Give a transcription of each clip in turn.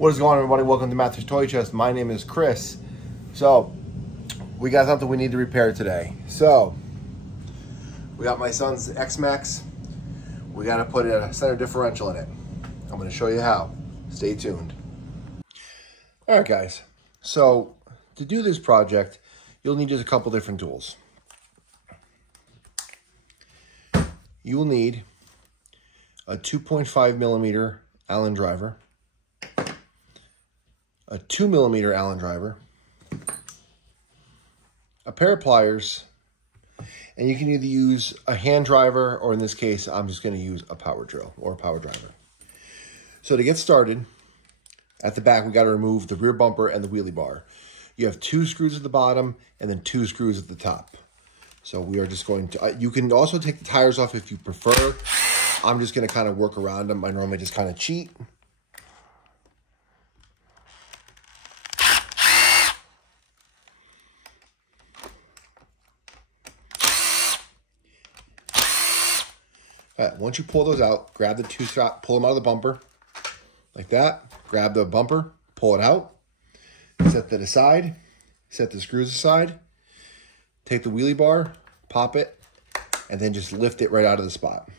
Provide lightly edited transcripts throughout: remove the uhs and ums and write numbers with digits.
What is going on, everybody? Welcome to Master's Toy Chest. My name is Chris. So, we got something we need to repair today. So, we got my son's Xmaxx. We got to put a center differential in it. I'm going to show you how. Stay tuned. All right, guys. So, to do this project, you'll need just a couple different tools. You will need a 2.5 millimeter Allen driver, a 2 millimeter Allen driver, a pair of pliers, and you can either use a hand driver, or in this case, I'm just going to use a power drill or a power driver. So to get started, at the back, we got to remove the rear bumper and the wheelie bar. You have 2 screws at the bottom and then 2 screws at the top. So we are just going to, you can also take the tires off if you prefer. I'm just going to kind of work around them. I normally just kind of cheat. All right, once you pull those out, grab the 2 strap, pull them out of the bumper, like that. Grab the bumper, pull it out, set that aside, set the screws aside, take the wheelie bar, pop it, and then just lift it right out of the spot.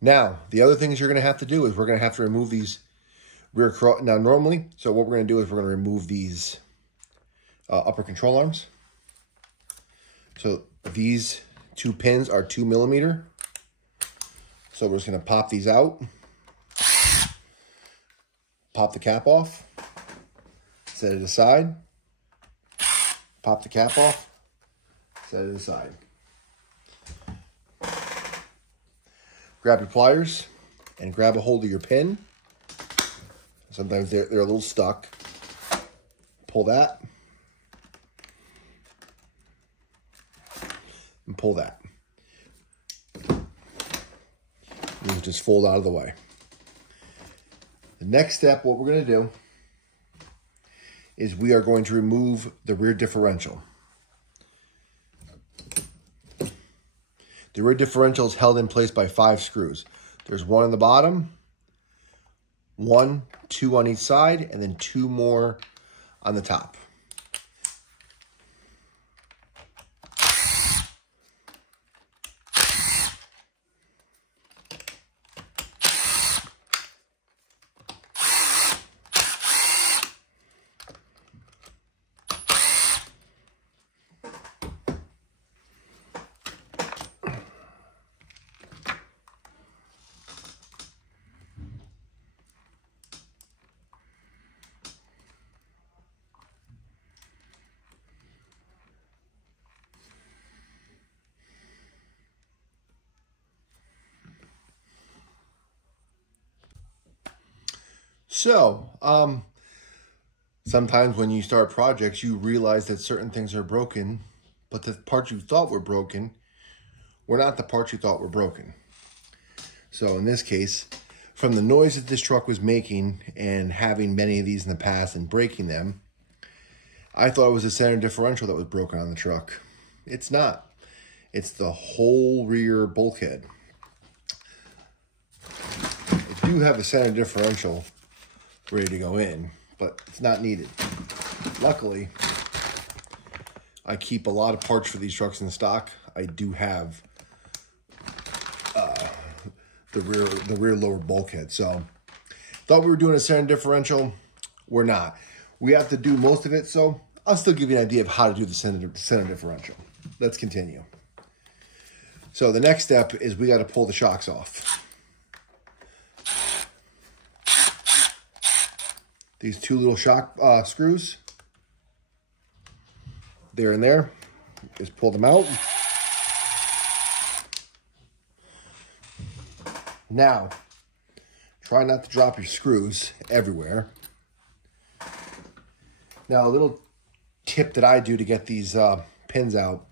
Now, the other things you're gonna have to do is we're gonna have to remove these rear, now normally, so what we're gonna do is we're gonna remove these upper control arms. So these 2 pins are 2 millimeter. So we're just gonna pop these out, pop the cap off, set it aside, pop the cap off, set it aside. Grab your pliers and grab a hold of your pin. Sometimes they're a little stuck. Pull that. And pull that. You can just fold out of the way. The next step, what we're going to do is we are going to remove the rear differential. The rear differential is held in place by 5 screws. There's 1 on the bottom, 1, 2 on each side, and then 2 more on the top. So, sometimes when you start projects, you realize that certain things are broken, but the parts you thought were broken were not the parts you thought were broken. So in this case, from the noise that this truck was making and having many of these in the past and breaking them, I thought it was a center differential that was broken on the truck. It's not. It's the whole rear bulkhead. I do have a center differential ready to go in, but it's not needed. Luckily, I keep a lot of parts for these trucks in stock. I do have the rear lower bulkhead. So thought we were doing a center differential. We're not. We have to do most of it, so I'll still give you an idea of how to do the center differential. Let's continue. So the next step is we got to pull the shocks off. These 2 little shock screws, they're in there. Just pull them out. Now, try not to drop your screws everywhere. Now, a little tip that I do to get these pins out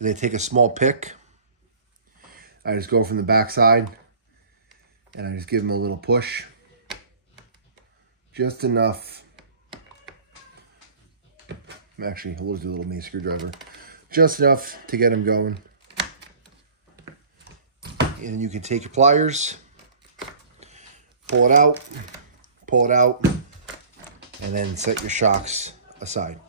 is I take a small pick. I just go from the back side and I just give them a little push. Just enough. Actually, we'll do a little mini screwdriver. Just enough to get them going. And then you can take your pliers, pull it out, pull it out, and then set your shocks aside.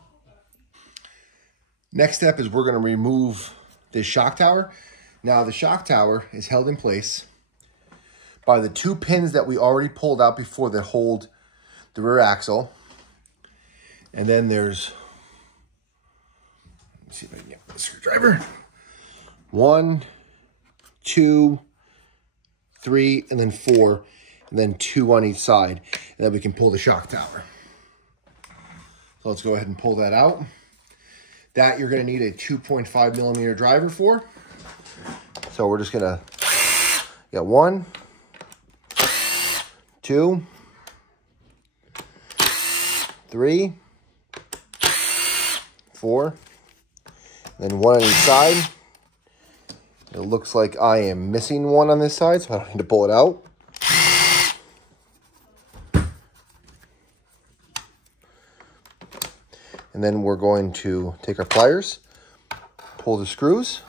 Next step is we're going to remove this shock tower. Now the shock tower is held in place by the 2 pins that we already pulled out before that hold the rear axle. And then there's, let's see if I can get a screwdriver. 1, 2, 3, and then 4, and then 2 on each side. And then we can pull the shock tower. So let's go ahead and pull that out. That you're going to need a 2.5 millimeter driver for. So we're just going to get 1, 2, 3, 4, and then 1 on each side. It looks like I am missing 1 on this side, so I don't need to pull it out. And then we're going to take our pliers, pull the screws.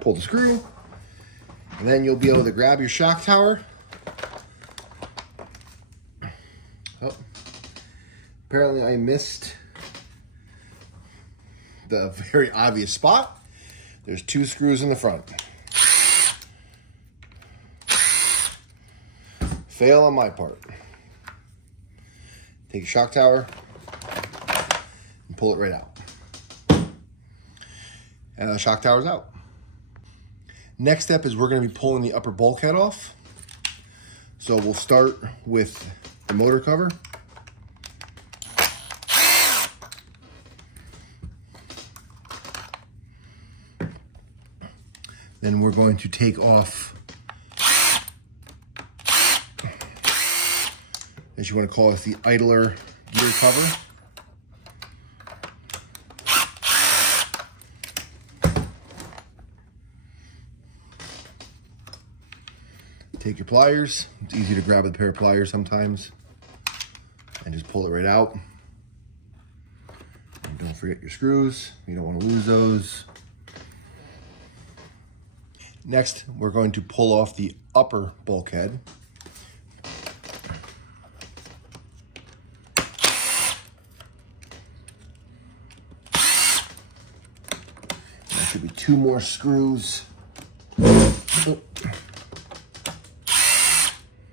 Pull the screw. And then you'll be able to grab your shock tower. Oh, apparently I missed the very obvious spot. There's 2 screws in the front. Fail on my part. Take your shock tower and pull it right out. And the shock tower's out. Next step is we're going to be pulling the upper bulkhead off. So we'll start with the motor cover. Then we're going to take off, as you want to call it, the idler gear cover. Take your pliers. It's easy to grab with a pair of pliers sometimes. And just pull it right out. And don't forget your screws. You don't want to lose those. Next, we're going to pull off the upper bulkhead. There should be 2 more screws. Oh.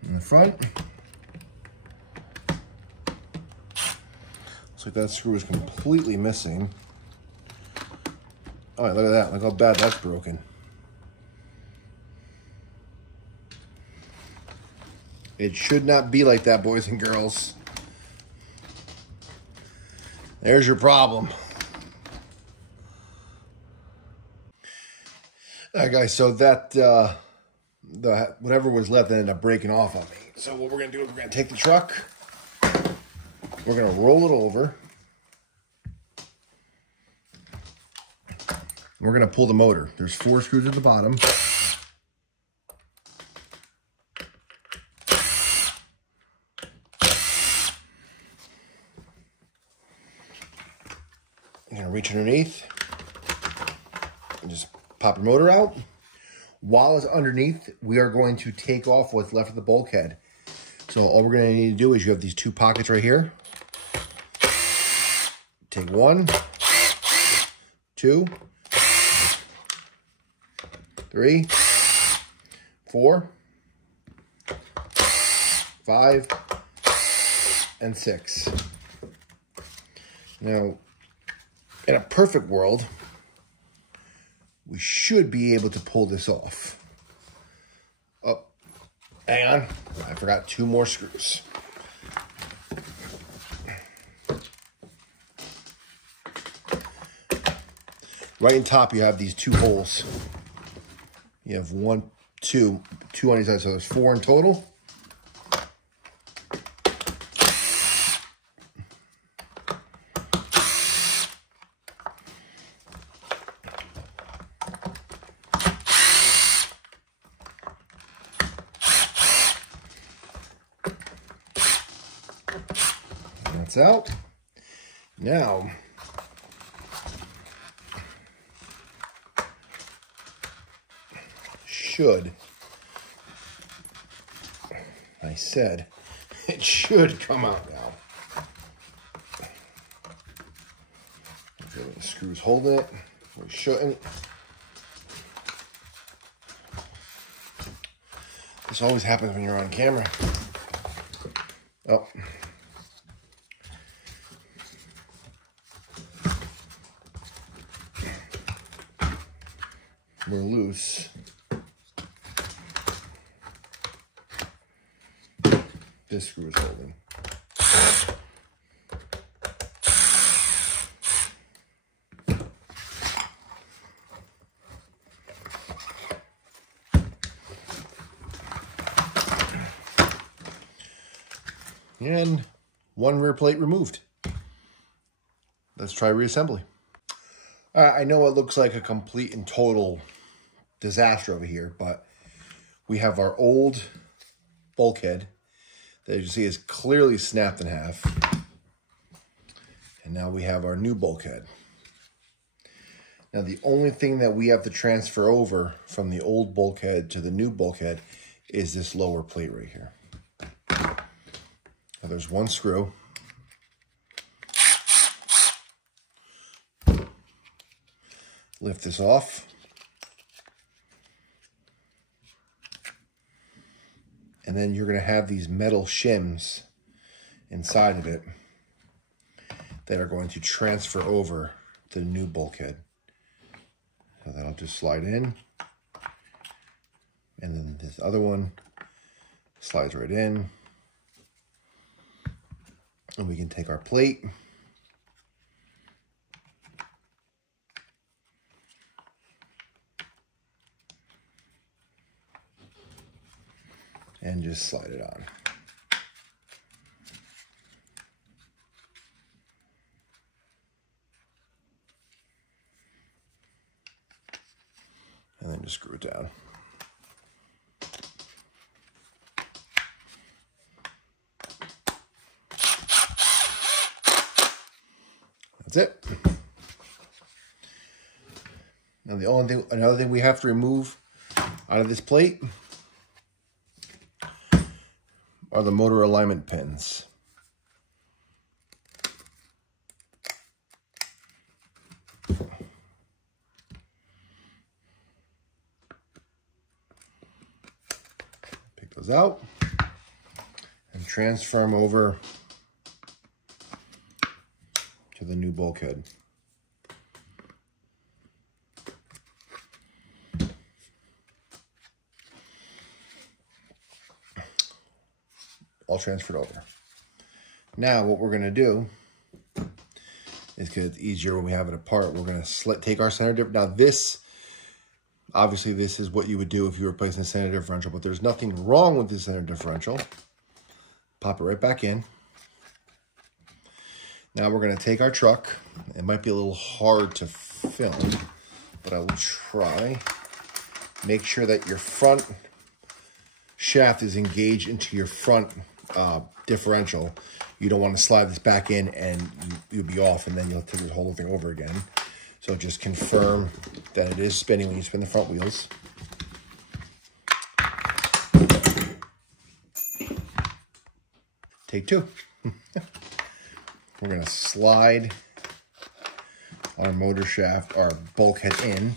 In the front. Looks like that screw is completely missing. Oh, look at that. Look how bad that's broken. It should not be like that, boys and girls. There's your problem. All right, guys, so that whatever was left ended up breaking off on me. So what we're gonna do is we're gonna take the truck, we're gonna roll it over, we're gonna pull the motor. There's 4 screws at the bottom. You're gonna reach underneath and just pop your motor out. While it's underneath, we are going to take off what's left of the bulkhead. So all we're going to need to do is you have these 2 pockets right here. Take 1, 2, 3, 4, 5, and 6. Now, in a perfect world, we should be able to pull this off. Oh, hang on. I forgot 2 more screws. Right in top, you have these 2 holes. You have 1, 2 on each side, so there's 4 in total. That's out. Now, should, I said, it should come out now. The screw's holding it, we shouldn't. This always happens when you're on camera. Oh. We're loose. This screw is holding. And one rear plate removed. Let's try reassembly. I know it looks like a complete and total disaster over here, but we have our old bulkhead that you see is clearly snapped in half. And now we have our new bulkhead. Now the only thing that we have to transfer over from the old bulkhead to the new bulkhead is this lower plate right here. Now there's one screw. Lift this off. And then you're going to have these metal shims inside of it that are going to transfer over to the new bulkhead. So that'll just slide in. And then this other one slides right in. And we can take our plate. And just slide it on. And then just screw it down. That's it. Now another thing we have to remove out of this plate are the motor alignment pins. Pick those out and transfer them over to the new bulkhead. All transferred over. Now what we're going to do is, because it's easier when we have it apart, we're going to take our center differential. Now this, obviously this is what you would do if you were replacing a center differential, but there's nothing wrong with the center differential. Pop it right back in. Now we're going to take our truck. It might be a little hard to film, but I will try. Make sure that your front shaft is engaged into your front differential. You don't want to slide this back in and you'll be off, and then you'll take the whole thing over again. So just confirm that it is spinning when you spin the front wheels. Take two. We're going to slide our motor shaft, our bulkhead in,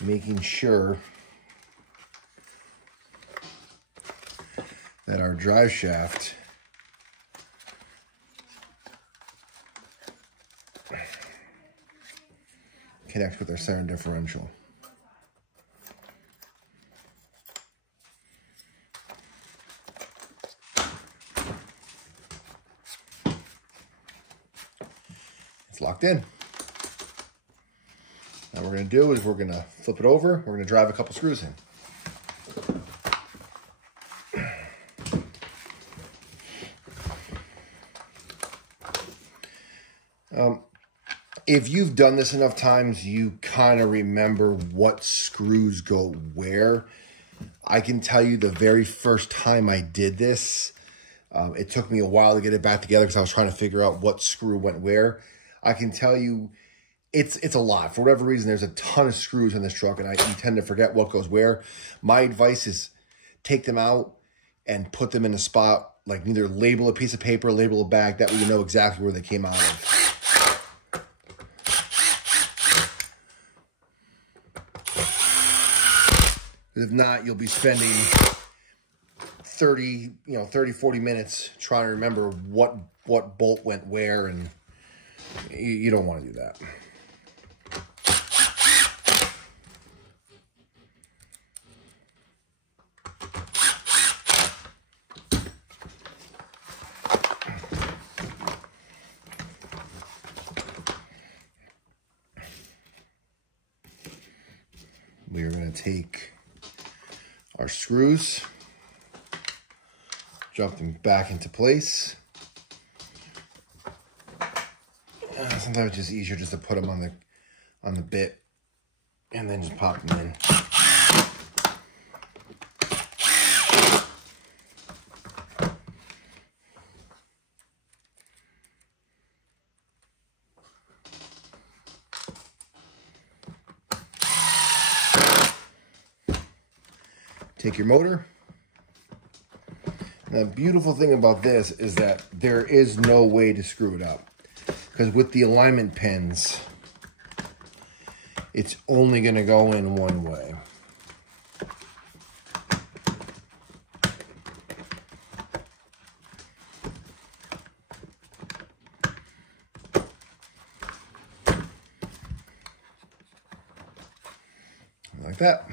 making sure that our drive shaft connects with our center differential. It's locked in. Now what we're going to do is we're going to flip it over. We're going to drive a couple screws in. If you've done this enough times, you kind of remember what screws go where. I can tell you the very first time I did this, it took me a while to get it back together because I was trying to figure out what screw went where. I can tell you it's a lot. For whatever reason, there's a ton of screws in this truck, and you tend to forget what goes where. My advice is take them out and put them in a spot, like either label a piece of paper, label a bag, that way you know exactly where they came out of. If not, you'll be spending 30, 40 minutes trying to remember what bolt went where, and you don't want to do that. We are going to take our screws, drop them back into place. Sometimes it's just easier just to put them on the bit and then just pop them in. Take your motor. Now, the beautiful thing about this is that there is no way to screw it up, because with the alignment pins, it's only going to go in one way. Like that.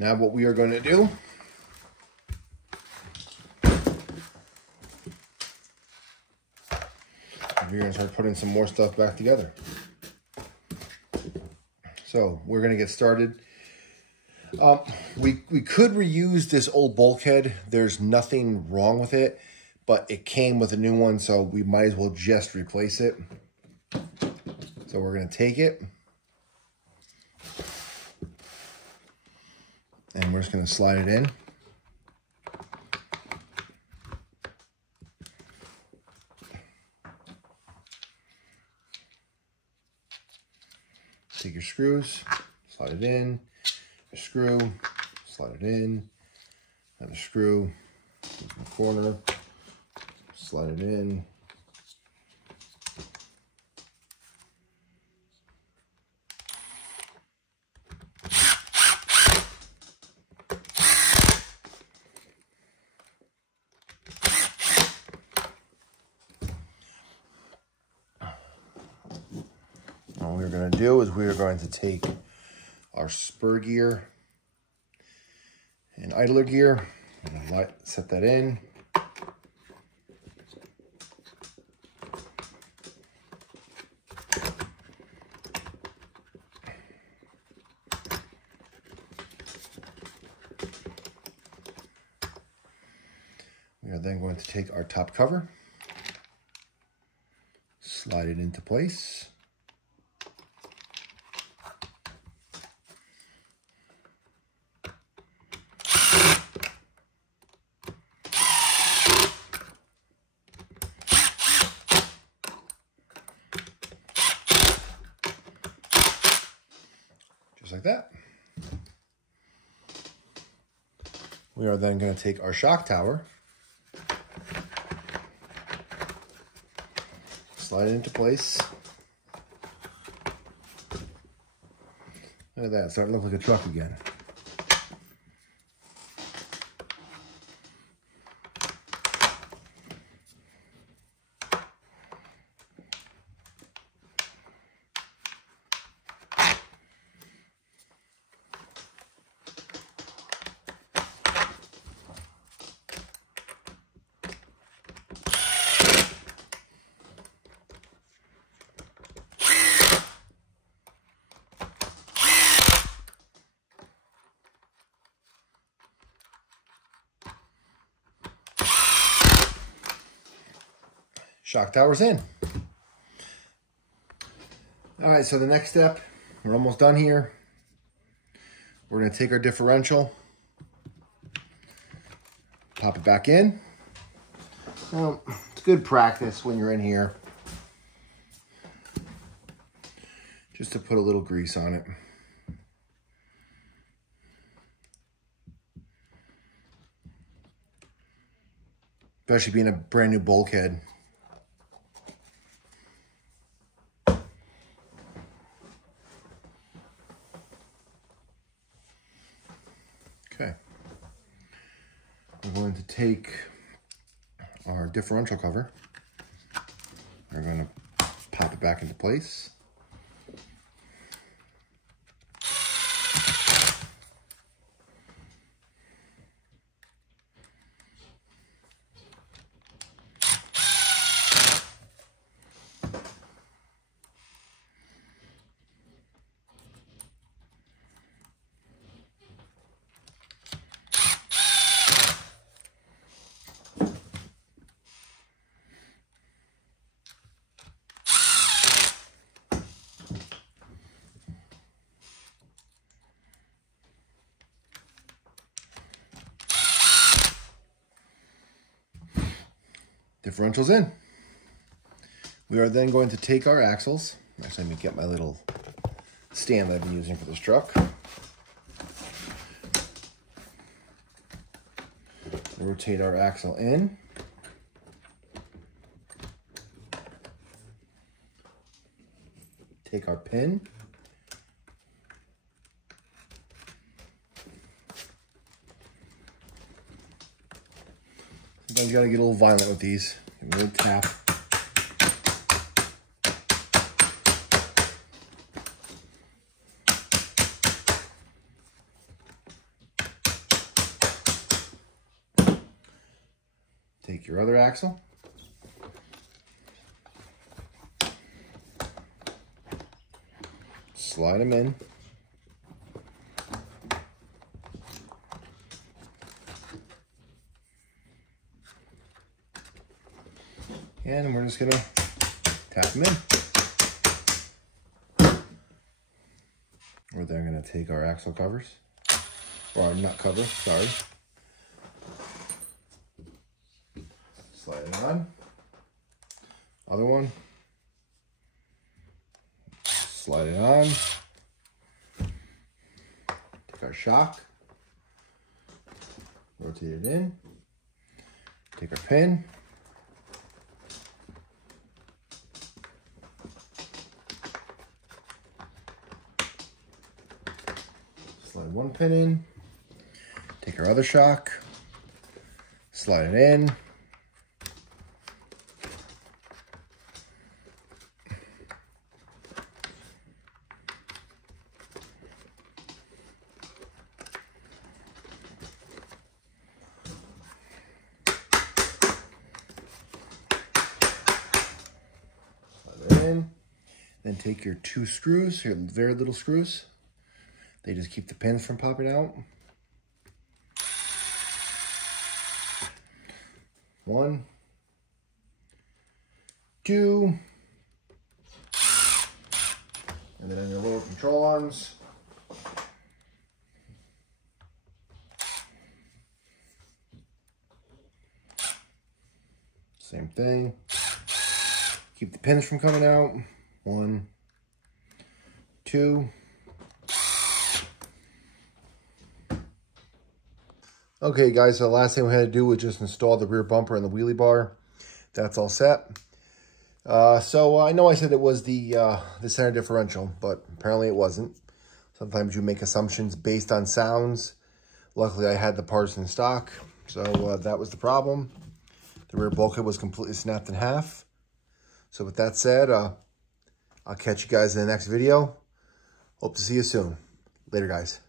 Now what we are going to do, we're going to start putting some more stuff back together. So we're going to get started. We could reuse this old bulkhead. There's nothing wrong with it, but it came with a new one, so we might as well just replace it. So we're going to take it, and we're just going to slide it in. Take your screws, slide it in, a screw, slide it in, another screw, in the corner, slide it in. What we're going to do is we are going to take our spur gear and idler gear and set that in. We are then going to take our top cover, slide it into place. Just like that. We are then going to take our shock tower, slide it into place. Look at that, it's starting to look like a truck again. Shock tower's in. All right, so the next step, we're almost done here. We're gonna take our differential, pop it back in. Now, it's good practice when you're in here. just to put a little grease on it. Especially being a brand new bulkhead. Okay. We're going to take our differential cover. We're going to pop it back into place. Differentials in. We are then going to take our axles. Actually, let me get my little stand that I've been using for this truck. Rotate our axle in. Take our pin. Sometimes you gotta get a little violent with these. Give them a little tap. Take your other axle. Slide them in. And we're just gonna tap them in. We're then gonna take our axle covers, or our nut cover, sorry. Slide it on. Other one. Slide it on. Take our shock. Rotate it in. Take our pin. Slide one pin in. Take our other shock. Slide it in. Then take your two screws, your very little screws. They just keep the pins from popping out. One, two, and then on your lower control arms. Same thing. Keep the pins from coming out. One, two. Okay, guys, so the last thing we had to do was just install the rear bumper and the wheelie bar. That's all set. So I know I said it was the center differential, but apparently it wasn't. Sometimes you make assumptions based on sounds. Luckily, I had the parts in stock, so that was the problem. The rear bulkhead was completely snapped in half. So with that said, I'll catch you guys in the next video. Hope to see you soon. Later, guys.